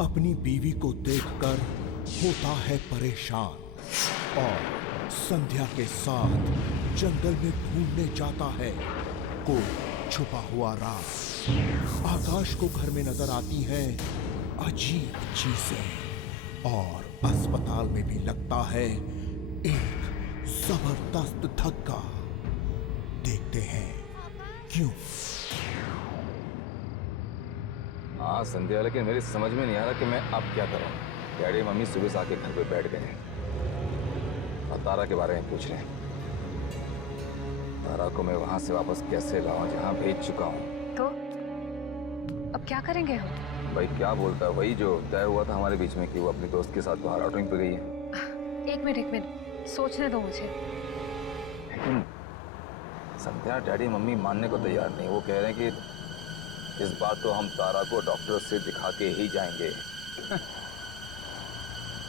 अपनी बीवी को देखकर होता है परेशान और संध्या के साथ जंगल में ढूंढने जाता है कोई छुपा हुआ राज। आकाश को घर में नजर आती है अजीब चीजें और अस्पताल में भी लगता है एक जबरदस्त धक्का। देखते हैं क्यों। हाँ संध्या, लेकिन मेरी समझ में नहीं आ रहा कि मैं अब क्या करूं। डैडी मम्मी सुबह से आके घर पे बैठ गए हैं और तारा के बारे में पूछ रहे हैं। तारा को मैं वहां से वापस कैसे लाऊं जहां भेज चुका हूं। तो अब क्या करेंगे हम? भाई क्या बोलता है, वही जो तय हुआ था हमारे बीच में कि वो अपने दोस्त के साथ बाहर आउटिंग पे गई है। एक मिनट सोचने दो मुझे। लेकिन संध्या, डैडी मम्मी मानने को तैयार नहीं। वो कह रहे हैं कि इस बार तो हम तारा को डॉक्टर से दिखा के ही जाएंगे।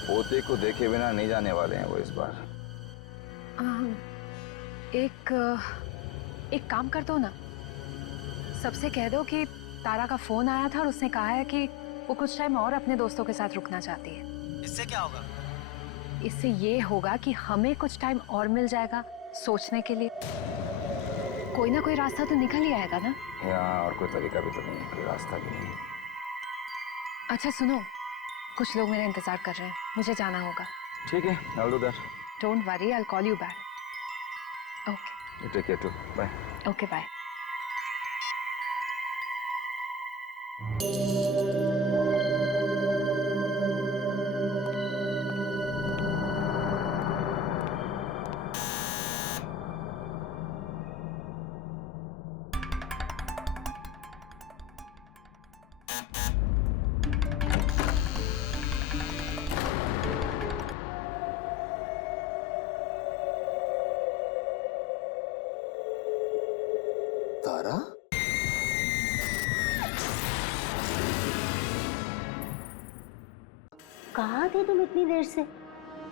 पोते को देखे बिना नहीं जाने वाले हैं वो इस बार। एक काम कर दो ना, सबसे कह दो कि तारा का फोन आया था और उसने कहा है कि वो कुछ टाइम और अपने दोस्तों के साथ रुकना चाहती है। इससे क्या होगा? इससे ये होगा कि हमें कुछ टाइम और मिल जाएगा सोचने के लिए। कोई ना कोई रास्ता तो निकल ही आएगा ना। यहाँ और कोई तरीका भी तो नहीं है, कोई रास्ता भी नहीं है। अच्छा सुनो, कुछ लोग मेरा इंतजार कर रहे हैं, मुझे जाना होगा। ठीक है, I'll do that. Don't worry, I'll call you back. Okay You take care too. Bye. Okay bye. Tara? कहाँ थे तुम इतनी देर से?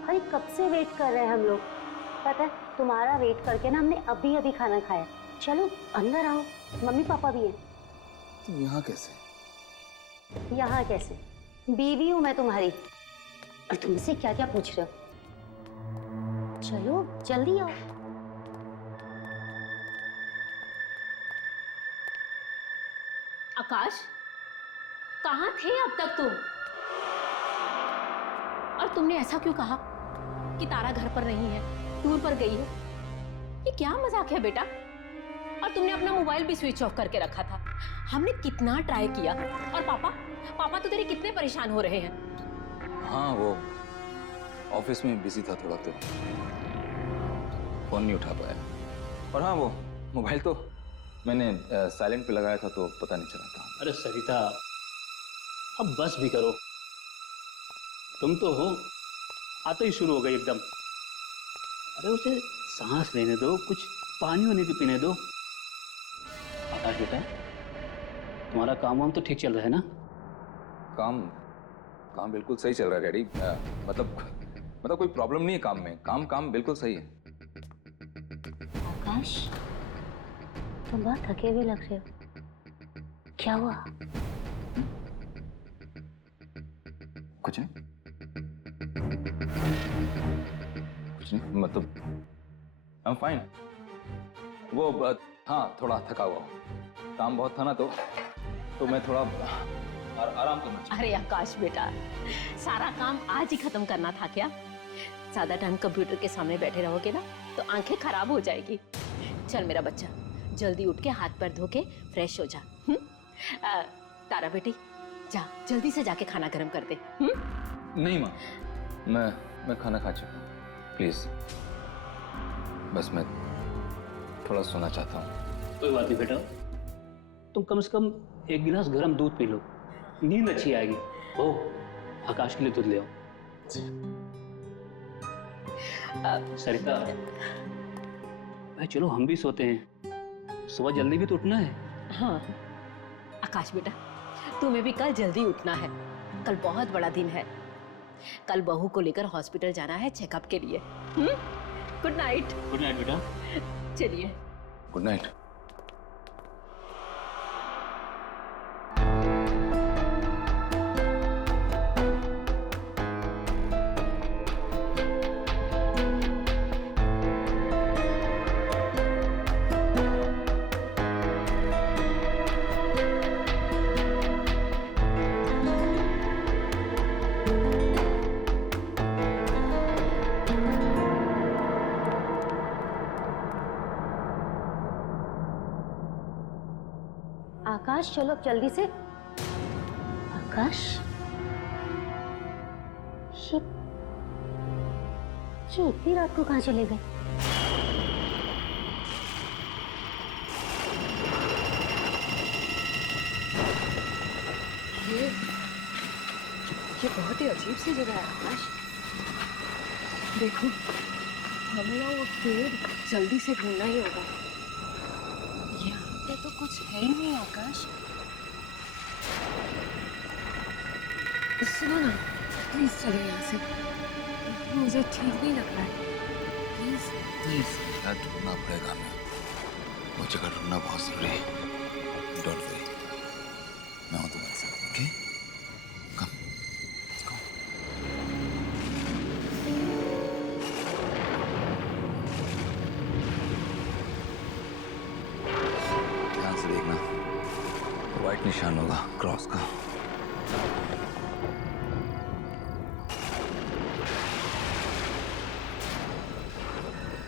भाई कब से वेट कर रहे हैं हम लोग। पता है तुम्हारा वेट करके ना हमने अभी अभी खाना खाया। चलो अंदर आओ, मम्मी पापा भी हैं। तुम यहाँ कैसे? यहाँ कैसे? बीवी हूँ मैं तुम्हारी और तुमसे क्या क्या पूछ रहे हो। चलो जल्दी आओ। आकाश, कहाँ थे अब तक तुम? और तुमने ऐसा क्यों कहा कि तारा घर पर नहीं है, टूर पर गई है? ये क्या मजाक है बेटा? और तुमने अपना मोबाइल भी स्विच ऑफ करके रखा था। हमने कितना ट्राई किया और पापा तो तेरे कितने परेशान हो रहे हैं। हाँ, वो ऑफिस में बिजी था थोड़ा, तो फोन नहीं उठा पाया। और हाँ, वो मोबाइल तो मैंने साइलेंट पे लगाया था तो पता नहीं चला था। अरे सरिता, अब बस भी करो। तुम तो हो आते ही शुरू हो गई एकदम। अरे उसे सांस लेने दो, कुछ पानी वानी भी पीने दो। आकाश बेटा, तुम्हारा काम वाम तो ठीक चल रहा है ना? काम बिल्कुल सही चल रहा है डैडी। मतलब कोई प्रॉब्लम नहीं है काम में। काम बिल्कुल सही है। आकाश, तुम बहुत थके हुए लग रहे हो। क्या हुआ? कुछ नहीं, मतलब आई एम फाइन। वो हाँ, थोड़ा थका हुआ हूँ। काम बहुत था ना, तो मैं थोड़ा आराम करना चाहिए। अरे आकाश बेटा, सारा काम आज ही खत्म करना था क्या? ज्यादा टाइम कंप्यूटर के सामने बैठे रहोगे ना तो आंखें खराब हो जाएगी। चल मेरा बच्चा, जल्दी उठ के हाथ पैर धो के फ्रेश हो जा। तारा बेटी, जा जल्दी से जाके खाना गर्म कर दे। नहीं माँ, मैं खाना खा चुका हूँ। प्लीज, बस मैं थोड़ा सोना चाहता हूँ। कोई बात नहीं बेटा, तुम कम से कम एक गिलास गर्म दूध पी लो, नींद अच्छी आएगी। ओ, आकाश के लिए दूध ले आओ। सरिता, भाई चलो हम भी सोते हैं, सुबह जल्दी भी तो उठना है। हाँ आकाश बेटा, तुम्हें भी कल जल्दी उठना है। कल बहुत बड़ा दिन है। कल बहू को लेकर हॉस्पिटल जाना है चेकअप के लिए। Good night. गुड नाइट बेटा। चलिए, गुड नाइट। आकाश चलो अब जल्दी से। आकाश, ये इतनी रात को कहाँ चले गए? ये बहुत ही अजीब सी जगह है आकाश। देखो, हमें ना वो पेड़ जल्दी से ढूंढना ही होगा। यहाँ पे तो कुछ है ही नहीं आकाश। सुनो ना, प्लीज चलो यहाँ से, मुझे ठीक नहीं लग रहा है। प्लीज प्लीज यार, ढूंढना पड़ेगा हमें। वो जगह ढूंढना बहुत जरूरी है। डोंट वरी, मैं हूं तुम्हारे साथ। Okay, come, let's go. ध्यान से देखना, व्हाइट निशान होगा क्रॉस का।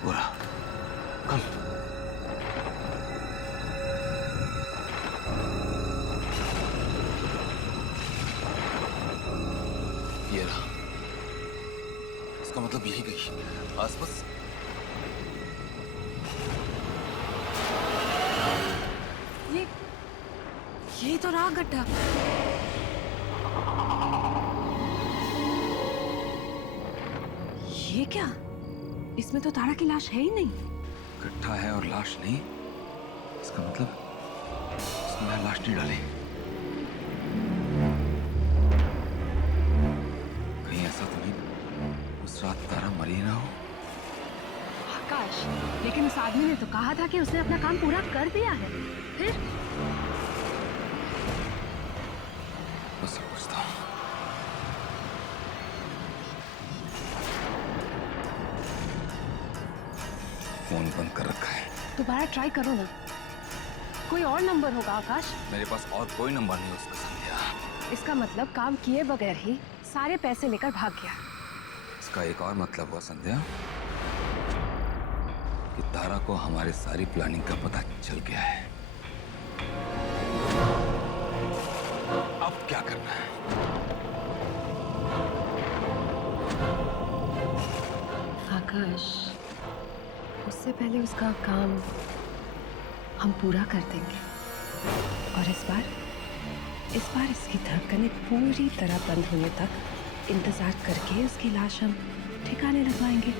पूरा कम। ये रहा, इसका मतलब यही गई आसपास। ये तो रहा गड्ढा। ये क्या? इसमें तो तारा की लाश है ही नहीं। गड्ढा है और लाश नहीं, इसका मतलब उसने यहाँ लाश नहीं डाली। कहीं ऐसा तो नहीं उस रात तारा मरी ना हो? आकाश, लेकिन उस आदमी ने तो कहा था कि उसने अपना काम पूरा कर दिया है। फिर उससे पूछता हूँ। फोन बंद कर रखा है। दोबारा ट्राई करो ना, कोई और नंबर होगा आकाश। मेरे पास और कोई नंबर नहीं उसका, संध्या। इसका मतलब काम किए बगैर ही सारे पैसे लेकर भाग गया। इसका एक और मतलब हुआ संध्या कि तारा को हमारे सारी प्लानिंग का पता चल गया है। अब क्या करना है? आकाश, उससे पहले उसका काम हम पूरा कर देंगे। और इस बार इसकी धड़कनें पूरी तरह बंद होने तक इंतजार करके उसकी लाश हम ठिकाने लगवाएंगे।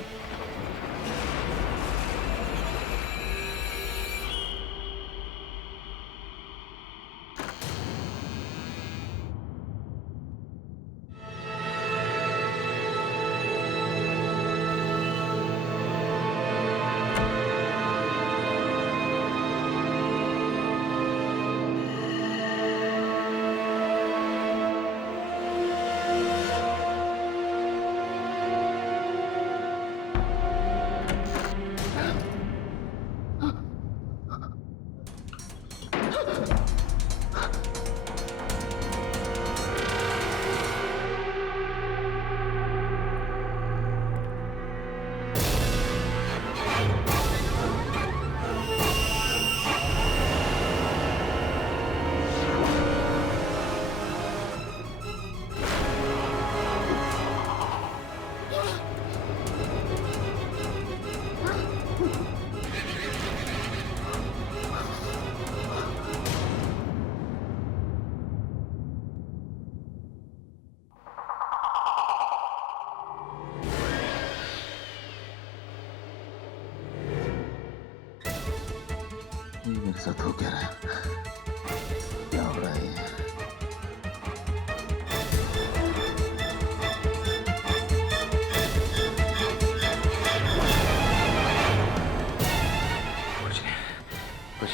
ये मेरे साथ हो क्या रहा है? क्या हो रहा है ये? कुछ नहीं, कुछ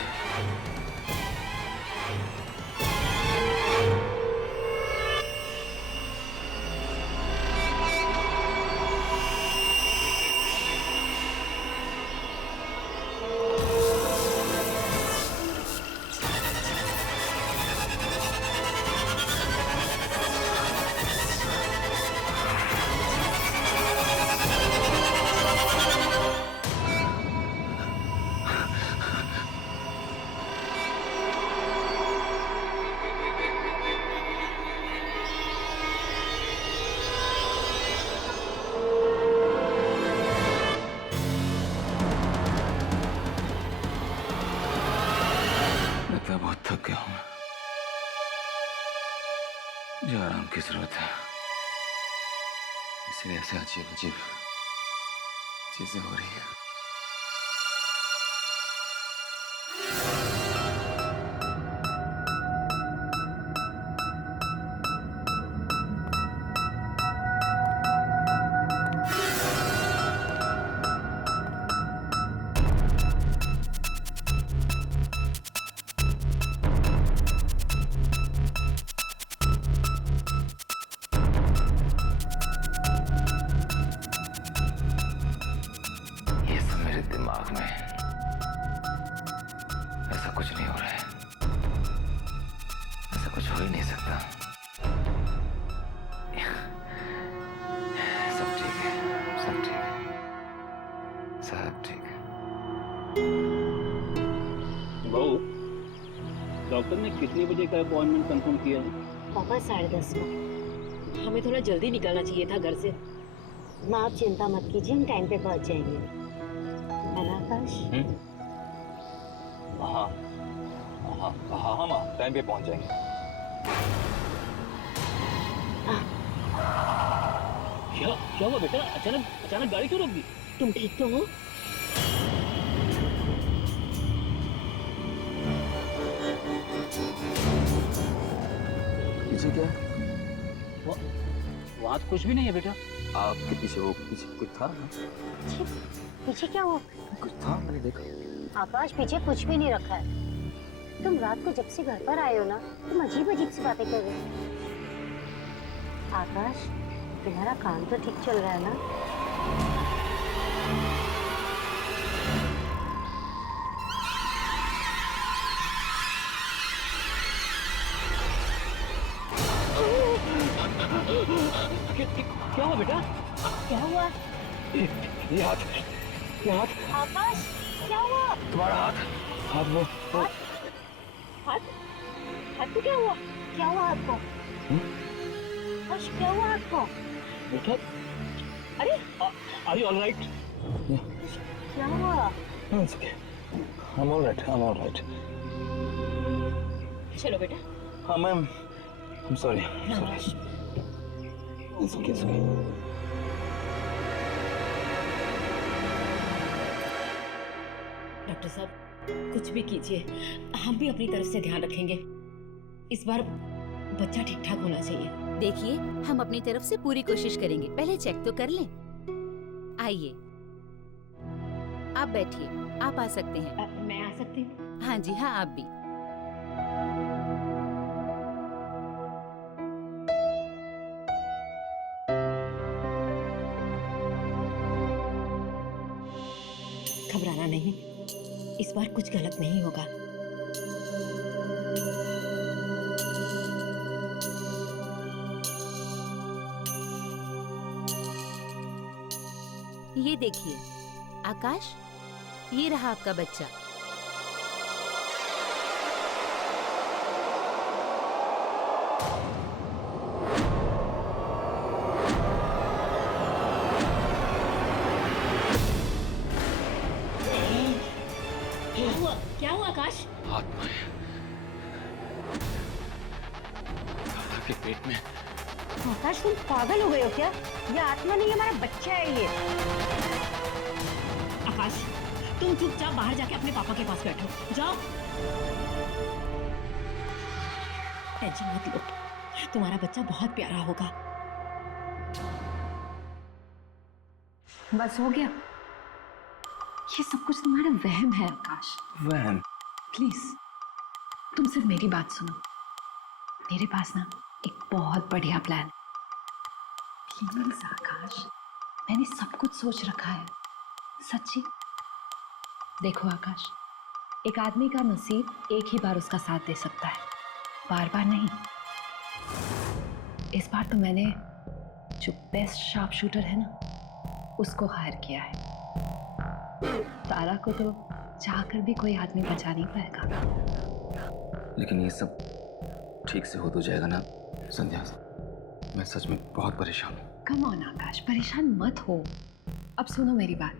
मुझे आराम की जरूरत है, इसलिए ऐसे अजीब अजीब चीजें हो रही है। दिमाग में ऐसा कुछ नहीं हो रहा है, ऐसा कुछ हो ही नहीं सकता। सब ठीक है, सब ठीक है, सब ठीक है। बहू, डॉक्टर ने कितने बजे का अपॉइंटमेंट कंफर्म किया है? पापा 10:30 को। हमें थोड़ा जल्दी निकलना चाहिए था घर से। माँ आप चिंता मत कीजिए, हम टाइम पे पहुंच जाएंगे। है ना आकाश? हाँ हाँ हाँ हाँ माँ, टाइम पे पहुंच जाएंगे। क्या हुआ बेटा? अचानक गाड़ी क्यों रोक दी? तुम ठीक तो हो? पीछे क्या है? वहाँ तो कुछ भी नहीं है बेटा। आपके पीछे वो पीछे कुछ था ना? पीछे क्या हुआ? कुछ था, मैंने देखा। आकाश पीछे कुछ भी नहीं रखा है। तुम रात को जब से घर पर आए हो ना, तुम अजीब अजीब सी बातें कर रहे हो। आकाश, तुम्हारा काम तो ठीक चल रहा है ना? क्या हुआ बेटा? क्या हुआ? ये हाथ, आकाश, क्या हुआ? तुम्हारा हाथ वो हाथ को क्या हुआ? क्या हुआ हाथ को? आकाश, क्या हुआ हाथ को? बेटा, अरे आर यू ऑलराइट? क्या हुआ? It's okay. I'm all right. चलो बेटा। हाँ ma'am, I'm sorry. It's okay. Doctor साहब, कुछ भी कीजिए, हम भी अपनी तरफ से ध्यान रखेंगे। इस बार बच्चा ठीक ठाक होना चाहिए। देखिए, हम अपनी तरफ से पूरी कोशिश करेंगे। पहले चेक तो कर लें। आइए, आप बैठिए, आप आ सकते हैं। मैं आ सकती हूँ? हाँ जी हाँ, आप भी। घबराना नहीं, इस बार कुछ गलत नहीं होगा। ये देखिए आकाश, ये रहा आपका बच्चा। क्या हुआ आकाश? आत्मा है दादा के पेट में। आकाश, तुम पागल हो गए हो क्या? ये आत्मा नहीं, हमारा बच्चा है ये। आकाश, तुम चुपचाप बाहर जाके अपने पापा के पास बैठो। जाओ। टेंशन मत लो, तुम्हारा बच्चा बहुत प्यारा होगा। बस हो गया। ये सब कुछ तुम्हारा वहम है आकाश। वहम? प्लीज तुम सिर्फ मेरी बात सुनो। मेरे पास ना एक बहुत बढ़िया प्लान है। प्लीज आकाश, मैंने सब कुछ सोच रखा है, सच्ची। देखो आकाश, एक आदमी का नसीब एक ही बार उसका साथ दे सकता है, बार बार नहीं। इस बार तो मैंने जो बेस्ट शार्प शूटर है ना, उसको हायर किया है। तारा को तो चाहकर भी कोई आदमी बचा नहीं पाएगा। लेकिन ये सब ठीक से हो तो जाएगा ना संध्या? मैं सच में बहुत परेशान हूँ। कम ऑन आकाश, परेशान मत हो। अब सुनो मेरी बात।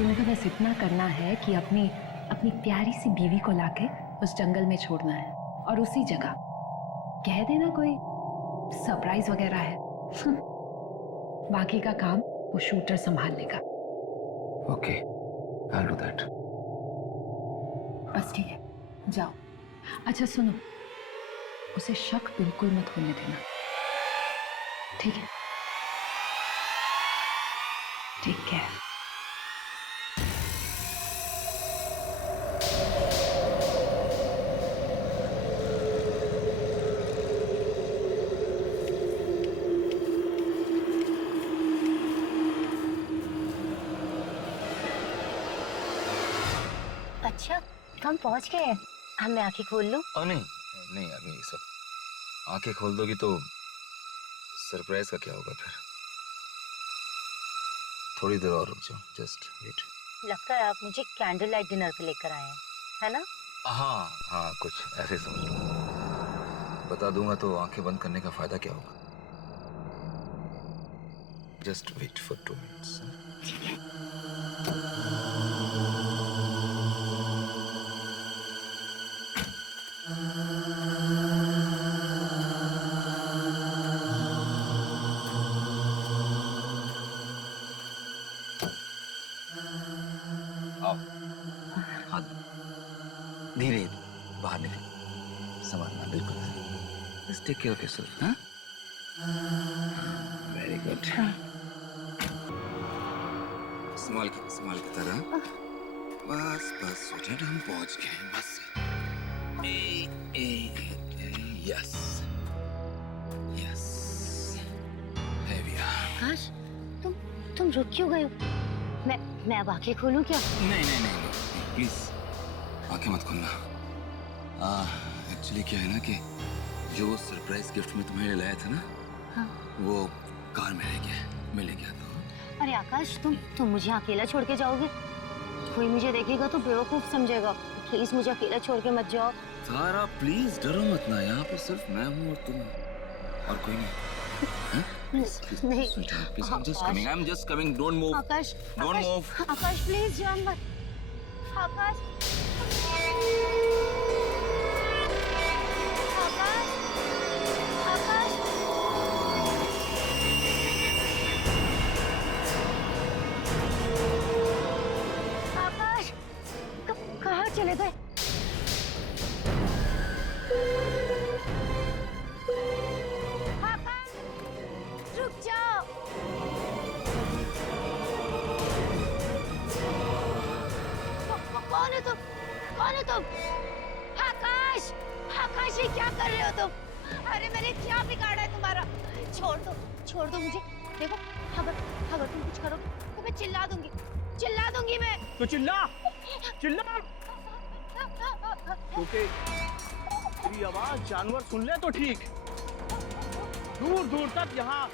तुम्हें तो बस इतना करना है कि अपनी अपनी प्यारी सी बीवी को लाके उस जंगल में छोड़ना है और उसी जगह कह देना कोई सरप्राइज वगैरह है। बाकी का काम वो शूटर संभाल लेगा। Okay, I'll do that. बस ठीक है, जाओ। अच्छा सुनो, उसे शक बिल्कुल मत होने देना, ठीक है? ठीक है। अच्छा, हम पहुंच गए हैं। अब मैं आंखें खोल लूं? नहीं नहीं, अभी ये सब आंखें खोल दोगी तो सरप्राइज का क्या होगा फिर? थोड़ी देर और रुक जाओ, जस्ट वेट। लगता है आप मुझे कैंडल लाइट डिनर पे लेकर आए हैं, है ना? हाँ हाँ, कुछ ऐसे समझ लो। बता दूंगा तो आंखें बंद करने का फायदा क्या होगा? Just wait for 2 minutes. ठीक है। आओ, हाथ धीरे बाहर निकलो, संभालना बिल्कुल। Just take care of yourself. हाँ, वेरी गुड। संभाल के तरह। बस बस बेटा, हम पहुंच गए। बस yes yes, here we are। आकाश, तुम रुक क्यों गए हो? मैं अब आंखें खोलूं क्या? नहीं, प्लीज आंखें मत खोलना। एक्चुअली क्या है ना कि जो सरप्राइज गिफ्ट में तुम्हें लाया था ना, हाँ। वो कार में रह गया, मैं ले गया था। अरे आकाश, तुम मुझे अकेला छोड़ के जाओगे? कोई मुझे देखेगा तो बेवकूफ समझेगा। प्लीज मुझे अकेला छोड़ के मत जाओ। तारा प्लीज डरो मत ना, यहाँ पर सिर्फ मैं हूँ और तुम, और कोई नहीं। नहीं। Please, I'm just coming. Don't move. Akash, Don't move. Akash please जाओ मत। आकाश, आकाश, आकाश, आकाश, कहाँ चले गए? आकाश, रुक जाओ। कौन है तुम? कौन है तुम? आकाश, आकाश, ये क्या कर रहे हो तुम? अरे मैंने क्या बिगाड़ा है तुम्हारा? छोड़ दो मुझे। देखो, अगर तुम कुछ करो तो मैं चिल्ला दूंगी मैं। तो चिल्ला क्योंकि तेरी आवाज जानवर सुन ले तो ठीक। दूर दूर तक यहाँ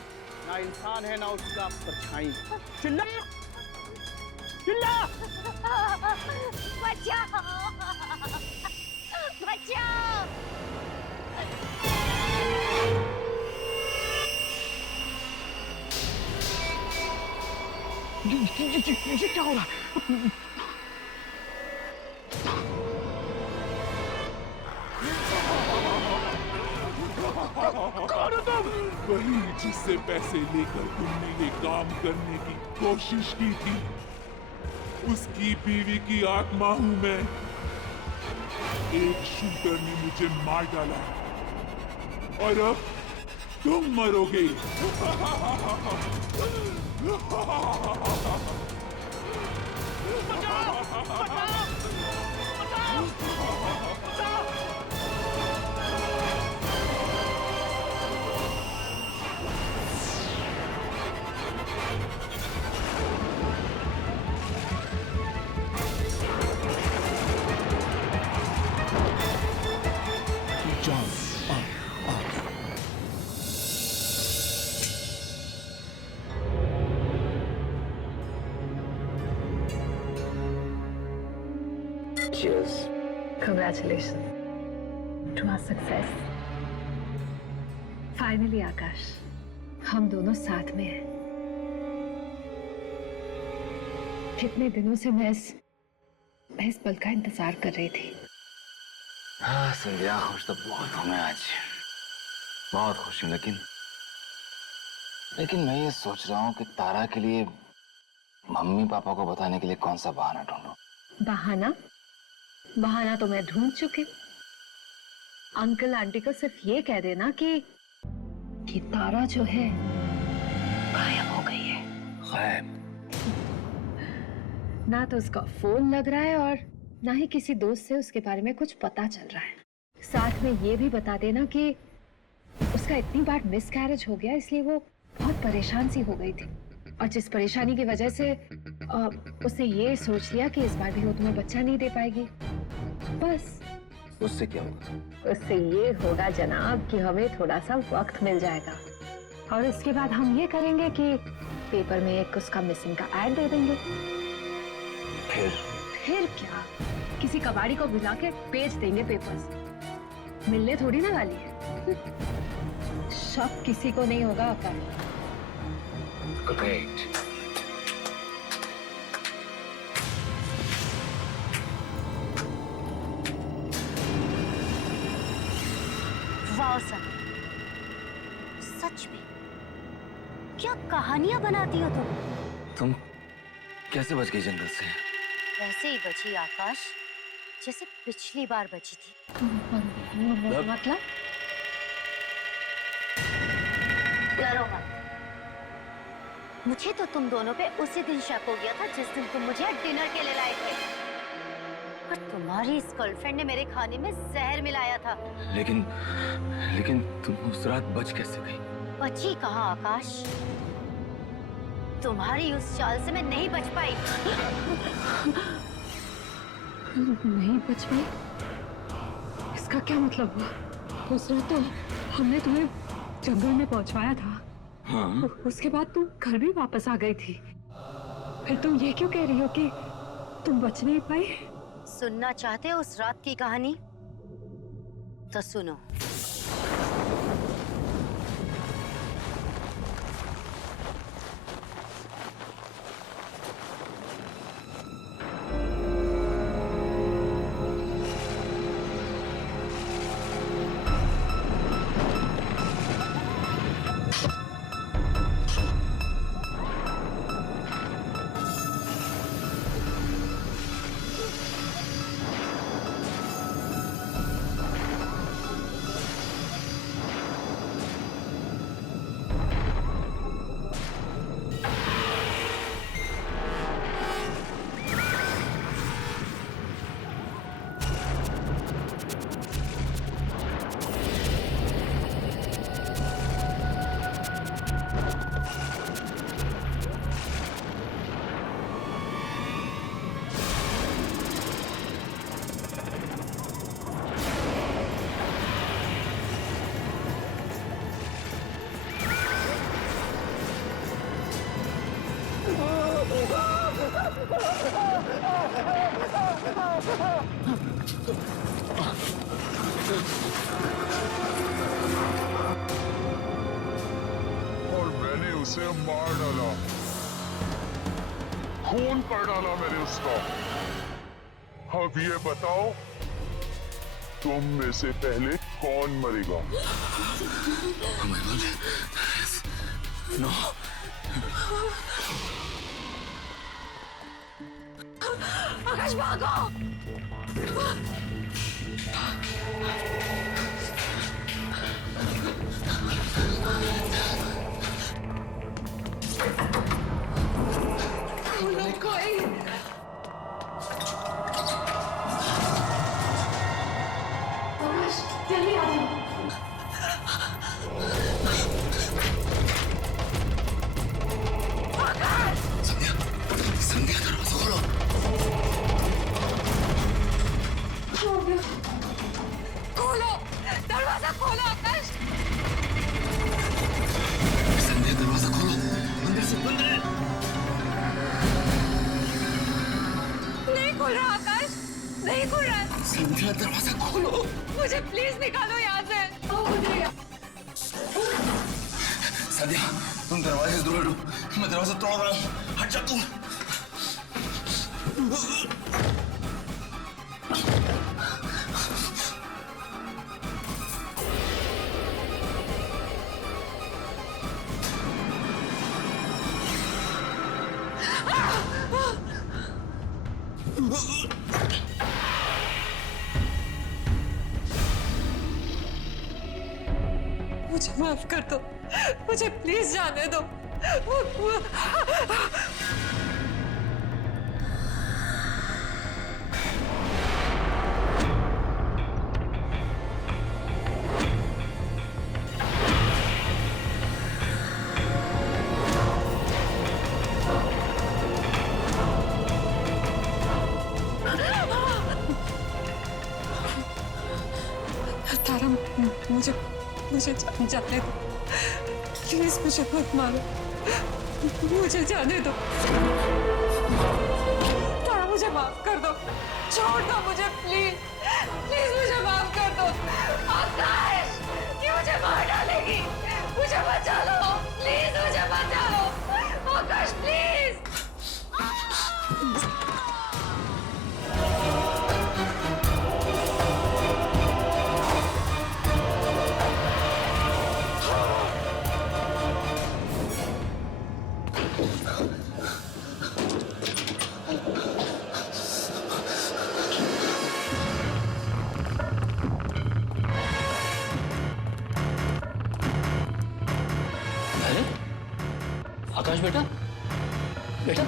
ना इंसान है ना उसका परछाई। चिल्ला बचाओ। ये क्या हो रहा? कौन हो तुम? वही जिससे पैसे लेकर तुमने ये काम करने की कोशिश की थी, उसकी बीवी की आत्मा हूं मैं। एक शूटर ने मुझे मार डाला और अब तुम मरोगे। जान आ Cheers. Congratulations to our success. Finally, आकाश, हम दोनों साथ में हैं। कितने दिनों से मैं इस पल का इंतजार कर रही थी। हाँ संध्या, खुश तो बहुत हूँ मैं आज, बहुत खुश हूँ। लेकिन मैं ये सोच रहा हूँ कि तारा के लिए मम्मी पापा को बताने के लिए कौन सा बहाना ढूंढूं। बहाना तो मैं ढूंढ चुकी। अंकल आंटी को सिर्फ ये कह देना कि तारा जो है गायब हो गई है। गायब? ना तो उसका फोन लग रहा है और ना ही किसी दोस्त से उसके बारे में कुछ पता चल रहा है। साथ में ये भी बता देना कि उसका इतनी बार मिसकैरेज हो गया, इसलिए वो बहुत परेशान सी हो गई थी। और जिस परेशानी की वजह से उसने ये सोच लिया कि इस बार भी वो तुम्हें बच्चा नहीं दे पाएगी। बस उससे क्या होगा? उससे ये होगा जनाब कि हमें थोड़ा सा वक्त मिल जाएगा और इसके बाद हम ये करेंगे कि पेपर में एक उसका मिसिंग का ऐड दे देंगे। फिर क्या, किसी कबाड़ी को बुला के बेच देंगे पेपर्स। मिलने थोड़ी ना वाली है। शक किसी को नहीं होगा आकाश। Great. वाह सर, सच में क्या कहानियां बनाती हो तुम कैसे बच गई जंगल से? वैसे ही बची आकाश जैसे पिछली बार बची थी। मतलब डरो मत। मुझे तो तुम दोनों पे उसी दिन शक हो गया था जिस दिन तुम मुझे डिनर के लिए लाए थे। और तुम्हारी इस गर्लफ्रेंड ने मेरे खाने में जहर मिलाया था। लेकिन तुम उस रात बच कैसे गई? बची कहाँ आकाश, तुम्हारी उस चाल से मैं नहीं बच पाई। नहीं बच पाई? इसका क्या मतलब हुआ? उस रात तो हमने तुम्हें जंगल में पहुंचवाया था। हाँ? उसके बाद तुम घर भी वापस आ गई थी। फिर तुम ये क्यों कह रही हो कि तुम बच नहीं पाई? सुनना चाहते हो उस रात की कहानी? तो सुनो। और मैंने उसे मार डाला, खून कर डाला मैंने उसका। अब ये बताओ, तुम में से पहले कौन मरेगा? नो। आकाश भागो! कोई आकाश, जल्दी आ जाओ। संध्या, दरवाजा खोलो। खोलो, दरवाजा खोलो आकाश। संध्या, दरवाजा खोलो, अंदर से बंद है। नहीं खुल रहा आकाश, नहीं खुल रहा। संध्या, दरवाजा खोलो। मुझे प्लीज निकालो यहाँ से। संध्या, तुम दरवाजे से दूर हटो, मैं दरवाजा तोड़ रहा हूँ। हट जा तुम। मुझे माफ कर दो, मुझे प्लीज जाने दो। तारा, मुझे जाने दो प्लीज, मुझे मत मारो, मुझे जाने दो। तारा मुझे माफ कर दो, छोड़ दो मुझे प्लीज, प्लीज मुझे माफ कर दो। आकाश, ये मुझे मार डालेगी, मुझे बचा लो प्लीज, मुझे बचा लो आकाश प्लीज। आकाश बेटा, बेटा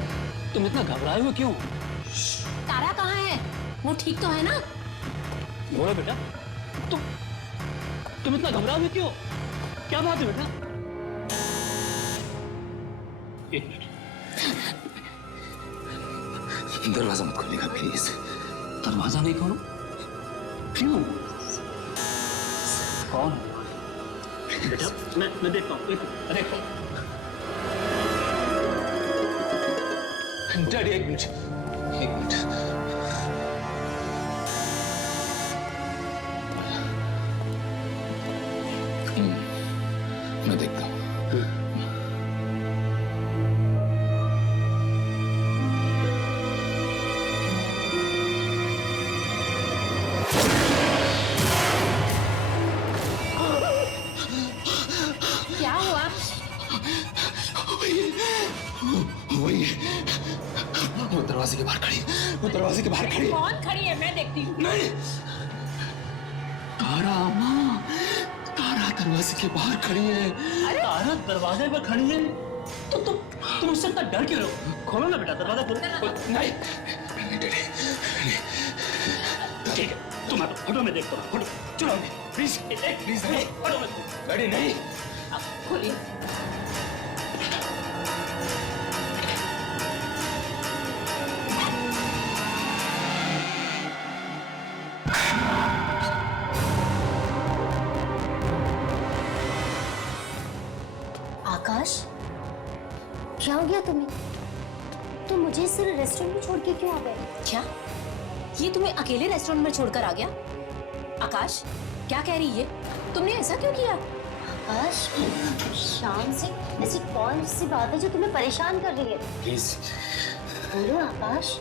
तुम इतना घबराए हुए क्यों? तारा कहाँ है? वो ठीक तो है ना? बोलो बेटा, तुम इतना घबराए हुए क्यों? क्या बात है बेटा? एक मिनट, दरवाजा मत खोलिएगा प्लीज। दरवाजा नहीं खोलो? क्यों? कौन? बेटा मैं देखता हूँ, देखता हूँ। डैडी एक मिनट। मैं देखता हूँ। क्या हुआ? वही वो दरवाजे के बाहर खड़ी, वो दरवाजे के बाहर खड़ी। कौन खड़ी है? मैं देखती हूँ। नहीं, तारा माँ, तारा दरवाजे के बाहर खड़ी है। तारा दरवाजे पर खड़ी है? तो तुम उससे इतना डर क्यों रहो? खोलो ना बेटा दरवाजा, खोलो। नहीं डैडी, ठीक है, तुम हटो, मैं देखता हूँ। हटो, चलो प्लीज प्लीज नहीं, हटो डैडी नहीं। खोलिए। आकाश, क्या हो गया तुम्हें? तुम मुझे सिर्फ रेस्टोरेंट में छोड़ के क्यों आ गए? क्या ये तुम्हें अकेले रेस्टोरेंट में छोड़कर आ गया? आकाश, क्या कह रही है? तुमने ऐसा क्यों किया? आकाश, शाम से ऐसी कौन सी बात है जो तुम्हें परेशान कर रही है? प्लीज बोलो आकाश।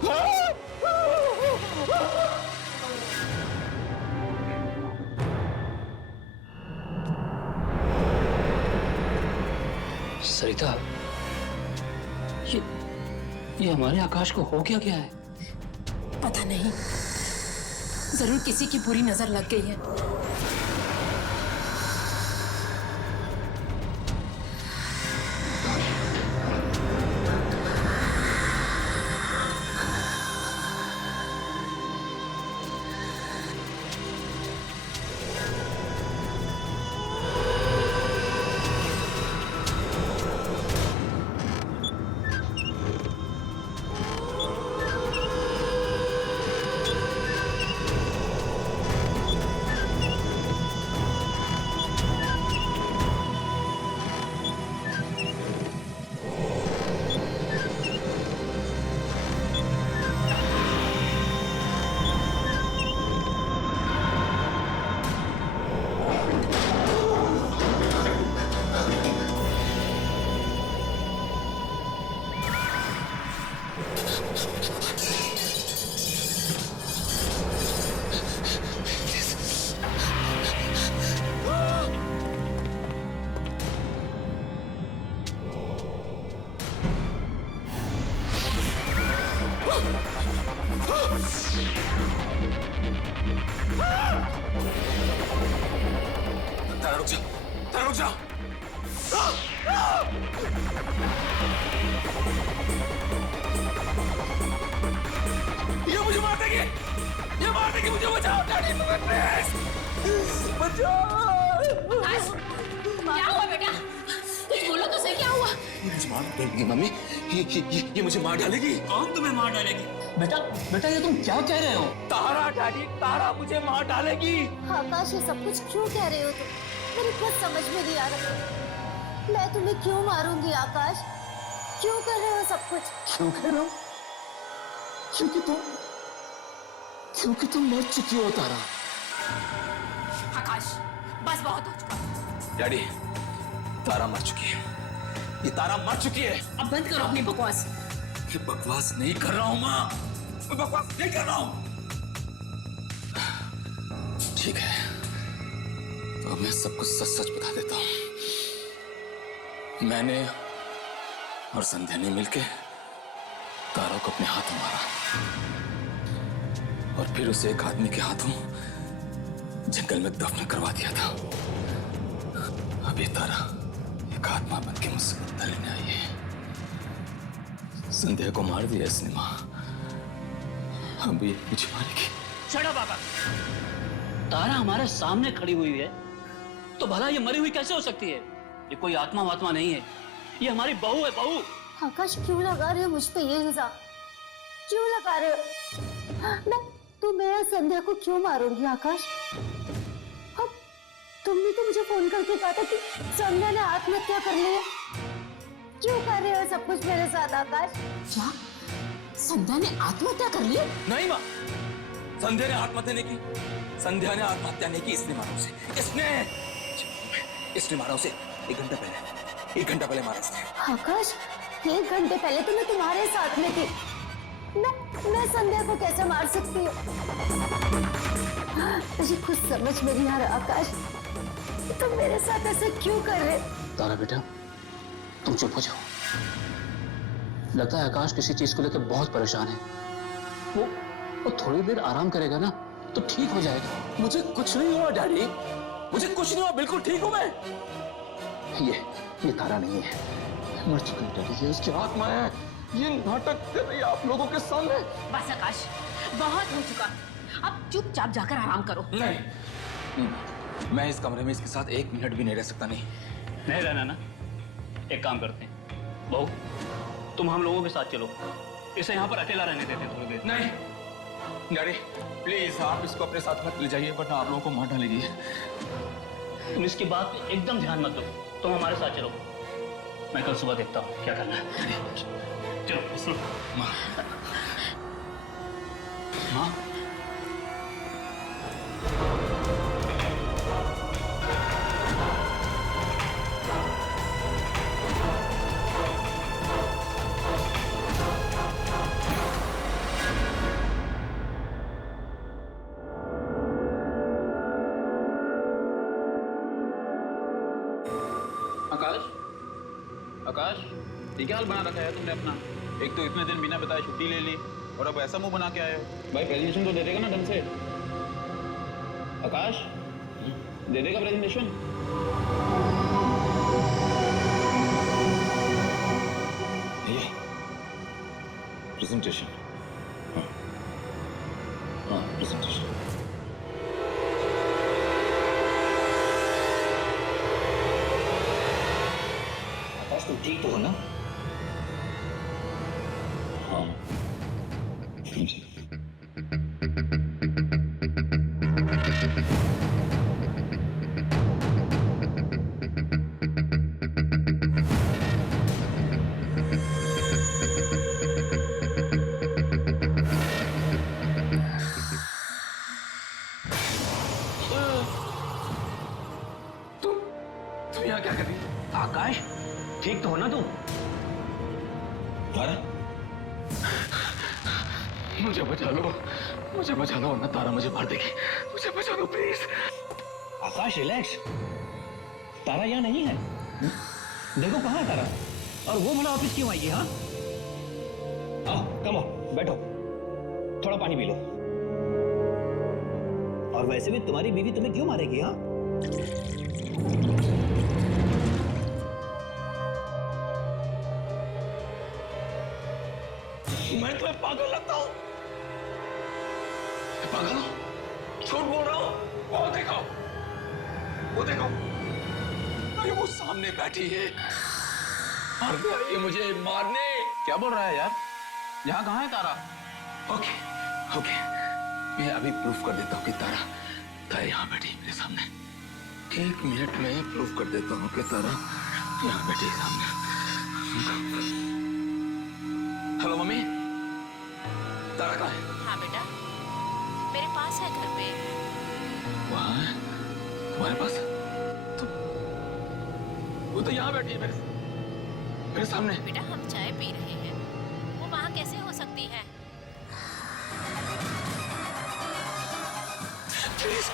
सरिता, ये हमारे आकाश को हो क्या है? पता नहीं, जरूर किसी की बुरी नजर लग गई है। तारा रुक जा, तारा रुक जा। ये मुझे मार देगी, ये मार देगी, मुझे बचाओ डैडी, प्लीज बचाओ। क्या हुआ बेटा? कुछ बोलो तो सही, क्या हुआ? मुझे मार देगी मम्मी, ये मुझे मार डालेगी। कौन तुम्हें मार डालेगी? बेटा बेटा ये तुम क्या कह रहे हो? तारा डैडी, तारा मुझे मार डालेगी। आकाश ये सब कुछ क्यों कह रहे हो तुम? मेरी कुछ समझ में नहीं आ रहा। मैं तुम्हें क्यों मारूंगी आकाश? क्यों कर रहे हो सब कुछ? क्यों कह रहा हूँ? क्योंकि तुम मर चुकी हो तारा। आकाश बस बहुत हो चुका। डैडी, तारा मर चुकी है, ये तारा मर चुकी है। अब बंद करो अपनी बकवास। मैं बकवास नहीं कर रहा हूँ माँ, मैं बकवास नहीं कर रहा हूँ। ठीक है, तो अब मैं सब कुछ सच सच बता देता हूँ। मैंने और संध्या ने मिलके तारा को अपने हाथों मारा और फिर उसे एक आदमी के हाथों जंगल में दफन करवा दिया था। अब ये तारा एक आत्मा बन के मुझसे बदला लेने आई है। संध्या को मार दिया इसने माँ, अब ये मुझे मारेगी। चढ़ा बाबा, तारा हमारे सामने खड़ी हुई है तो भला ये मरी हुई कैसे हो सकती है? ये कोई आत्मा वात्मा नहीं है, ये हमारी बहू है, बहू। आकाश क्यों लगा रहे हो मुझ पे ये इल्जाम? क्यों लगा रहे हो? मैं और संध्या को क्यों मारूंगी आकाश? अब तुमने तो मुझे फोन करके कहा था कि संध्या ने आत्महत्या कर ली है। क्यों कर रहे हो सब कुछ मेरे साथ आकाश? क्या संध्या ने आत्महत्या कर ली? नहीं माँ, संध्या ने आत्महत्या नहीं की। संध्या ने आत्महत्या नहीं की, इसने मारा उसे। इसने मारा उसे 1 घंटा पहले, 1 घंटा पहले मारा इसने। आकाश 1 घंटे पहले तो मैं तुम्हारे साथ में थी। मैं संध्या को कैसे मार सकती हूँ? मुझे कुछ समझ में नहीं आ रहा आकाश, तुम मेरे साथ ऐसे क्यों कर रहे? तारा बेटा तुम चुप हो जाओ। लगता है आकाश किसी चीज को लेकर बहुत परेशान है। वो थोड़ी देर आराम करेगा ना तो ठीक हो जाएगा। मुझे कुछ नहीं हुआ डैडी, मुझे कुछ नहीं हुआ, बिल्कुल ठीक हूँ मैं। ये तारा नहीं है, मर चुकी है डैडी, ये उसकी आत्मा है। ये नाटक कर रही है आप लोगों के सामने। बस आकाश बहुत हो चुका, अब चुपचाप जाकर आराम करो। नहीं, मैं इस कमरे में इसके साथ 1 मिनट भी नहीं रह सकता। नहीं रहना ना, एक काम करते हैं, बहू तुम हम लोगों के साथ चलो, इसे यहाँ पर अकेला रहने देते हैं थोड़ी देर। नहीं डैडी प्लीज, आप इसको अपने साथ मत ले जाइए वरना आप लोगों को मार डालेगी। तुम इसकी बात पे एकदम ध्यान मत दो, तुम हमारे साथ चलो, मैं कल सुबह देखता हूँ क्या करना है। चलो माँ, माँ आकाश, ये क्या हाल बना रखा है तुमने अपना? एक तो इतने दिन बिना बताए छुट्टी ले ली और अब ऐसा मुंह बना के आए हो। भाई प्रेजेंटेशन तो दे देगा ना ढंग से? आकाश दे देगा प्रेजेंटेशन? ये प्रेजेंटेशन, हाँ प्रेजेंटेशन। तुम ठीक तो हो ना? हाँ तुम यहाँ क्या कर रही हो? आकाश ठीक तो हो ना तुम? तारा मुझे बचा लो, मुझे बचा लो वरना तारा मुझे मार देगी। मुझे बचा लो प्लीज। आकाश रिलैक्स, तारा यहाँ नहीं है। देखो कहाँ है तारा, और वो भला ऑफिस क्यों आई है? हाँ, आओ कम ऑन। बैठो, थोड़ा पानी पी लो। और वैसे भी तुम्हारी बीवी तुम्हें क्यों मारेगी? हाँ, मैं तुम्हें पागल लगता हूं? पागल हो? झूठ बोल रहा हूं? वो देखो, अरे वो सामने बैठी है और ये मुझे मारने। क्या बोल रहा है यार? यहाँ कहाँ है तारा? ओके, मैं अभी प्रूफ कर देता हूँ कि तारा यहाँ बैठी है मेरे सामने। 1 मिनट में प्रूफ कर देता हूँ कि तारा यहाँ बैठी है सामने। हेलो मम्मी, तारा कहाँ है? हाँ बेटा, मेरे पास है घर पे। वहाँ है? तुम्हारे पास? वो तो यहाँ बैठी है मेरे सामने। बेटा हम चाय पी रहे हैं, वो वहाँ कैसे हो सकती है? प्लीज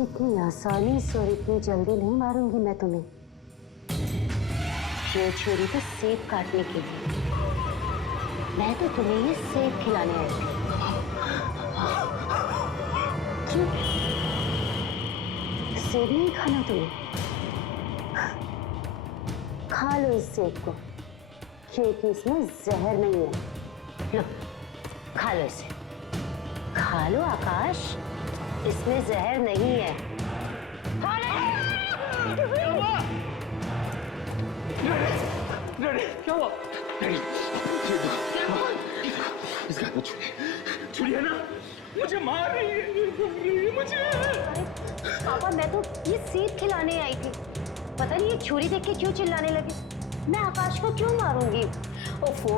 इतनी आसानी से और इतनी जल्दी नहीं मारूंगी मैं तुम्हें। ये छुरी तो सेब काटने के लिए, मैं तो तुम्हें ये सेब खिलाने आई थी। क्यों? सेब नहीं खाना तुम्हें? खा लो इस सेब को, क्योंकि इसमें जहर नहीं है। लो, खा लो इसे। खा लो आकाश, इसमें जहर नहीं है। खा लो। क्या हुआ? इसका हाथ में छुरी है ना? मुझे मार रही है मुझे। पापा मैं तो ये सेब खिलाने आई थी, पता नहीं ये छुरी देख के क्यों चिल्लाने लगी। मैं आकाश को क्यों मारूंगी? ओफो,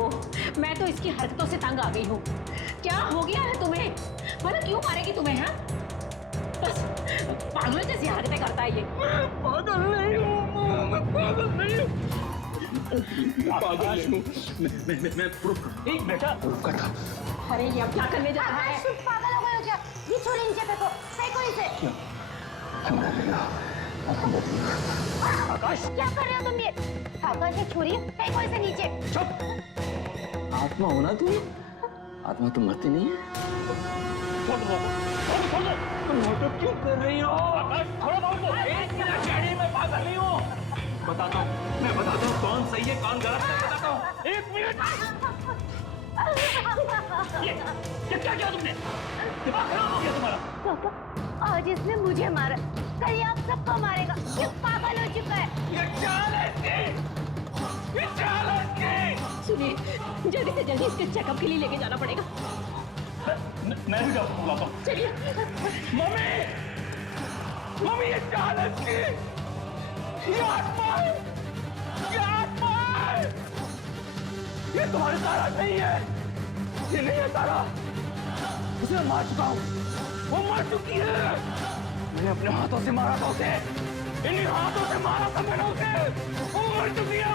मैं तो इसकी हरकतों से तंग आ गई हूँ। क्या हो गया है तुम्हें? मतलब क्यों मारेगी तुम्हें? हाँ, बस पागल जैसी हरकतें करता है ये। पागल नहीं हूँ, मैं पागल नहीं हूँ। पागल हूँ मैं प्रूफ। एक बेटा प्रूफ करता। अरे ये अब क्या करने जा रहा है? पागल हो गए हो क्या? ये छुरी नीचे फेंको, फेंको इसे। आकाश क्या कर रहे हो तुम? ये आकाश ये छुरी फेंको इसे नीचे। चुप। आत्मा हो ना तू? आत्मा तो मरती नहीं है। तुम नाटक क्यों कर रही हो? आकाश थोड़ा बहुत 1 मिनट डैडी, मैं पागल नहीं हूँ। मैं बताता हूँ कौन सही है कौन गलत है, बताता हूँ। 1 मिनट। ये क्या किया तुमने? दिमाग खराब हो गया तुम्हारा? पापा आज इसने मुझे मारा, कल आप सबको मारेगा। ये पागल हो चुका है। ये चाल है इसकी। ये चाल है इसकी। सुनिए, जल्दी से जल्दी इसके चेकअप के लिए लेके जाना पड़ेगा। मैं भी डॉक्टर बुलाता हूँ। चलिए। मम्मी ये चाल है इसकी। ये आत्मा है। ये तुम्हारे तारा नहीं है। ये नहीं है तारा। उसे मैं मार चुका हूँ। वो मर चुकी है। मैंने अपने हाथों से मारा था उसे। इन्हीं हाथों से मारा था मैंने उसे। वो मर चुकी है।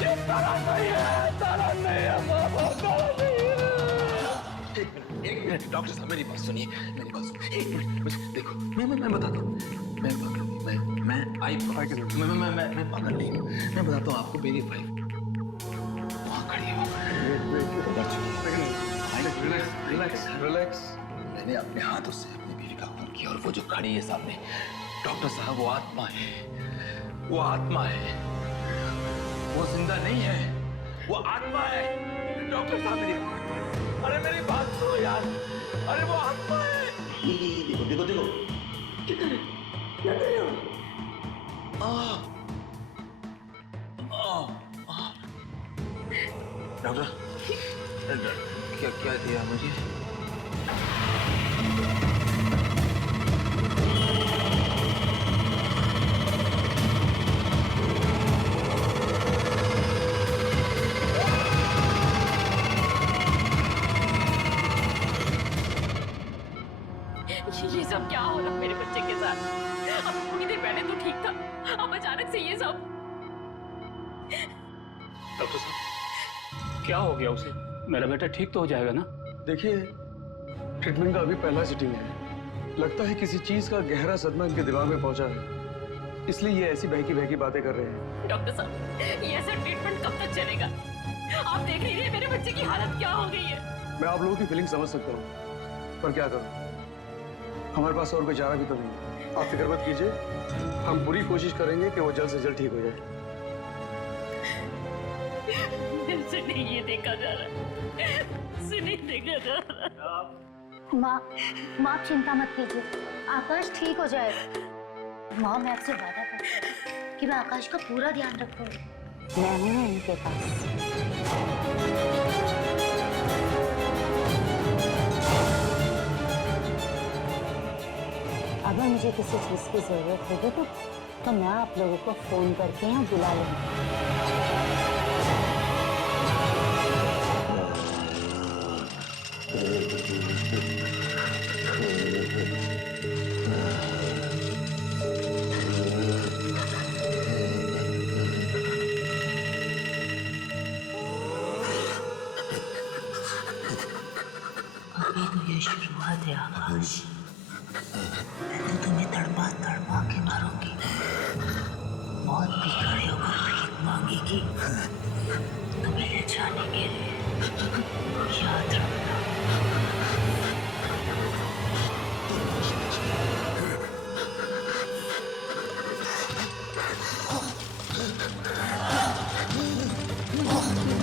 ये तारा नहीं है। तारा नहीं है। एक मिनट डॉक्टर साहब, मेरी बात सुनिए। एक मिनट मुझे देखो। मैं बताता हूँ। मैं पागल नहीं। मैं पागल नहीं हूँ। मैं बताता हूँ आपको। मेरी वाइफ वहाँ खड़ी हो। रिलैक्स। मैंने अपने हाथों से अपनी बीवी देखा उनकी, और वो जो खड़ी है सामने, डॉक्टर साहब, वो आत्मा है, वो आत्मा है, वो जिंदा नहीं है, वो आत्मा है। डॉक्टर साहब मेरी, अरे मेरी बात सुनो यार, अरे वो आत्मा है। देखो देखो देखो, क्या कर रहे हो? डॉक्टर, क्या क्या दिया मुझे? ये सब क्या हो रहा मेरे बच्चे के साथ? अब थोड़ी देर पहले तो ठीक था, अब अचानक से ये सब। डॉक्टर साहब, क्या हो गया उसे? मेरा बेटा ठीक तो हो जाएगा ना? देखिए, ट्रीटमेंट का अभी पहला सिटिंग है। लगता है किसी चीज का गहरा सदमा इनके दिमाग में पहुंचा है, इसलिए ये ऐसी बहकी बहकी बातें कर रहे हैं। डॉक्टर साहब, ये ऐसा ट्रीटमेंट कब तक चलेगा? आप देख लीजिए मेरे बच्चे की हालत क्या हो गई है। मैं आप लोगों की फीलिंग समझ सकता हूँ, पर क्या करूँ, हमारे पास और कोई चारा भी तो नहीं। आप फिक्र मत कीजिए, हम पूरी कोशिश करेंगे कि वो जल्द से जल्द ठीक हो जाए। से नहीं ये देखा जा रहा, से नहीं देखा जा रहा। माँ, आप चिंता मत कीजिए, आकाश ठीक हो जाएगा। माँ, मैं आपसे वादा करती हूँ कि मैं आकाश का पूरा ध्यान रखूंगी। मैं हूँ ना इनके पास। अगर मुझे किसी चीज की जरूरत होगी तो मैं आप लोगों को फोन करके यहाँ बुला लूंगी। अभी तो ये शुरुआत है आकाश, मैं तो तुम्हें तड़पा तड़पा के मारूंगी। मौत भी खड़े होकर भीख मांगेगी तुम्हें ले जाने के लिए, याद रखना। Oh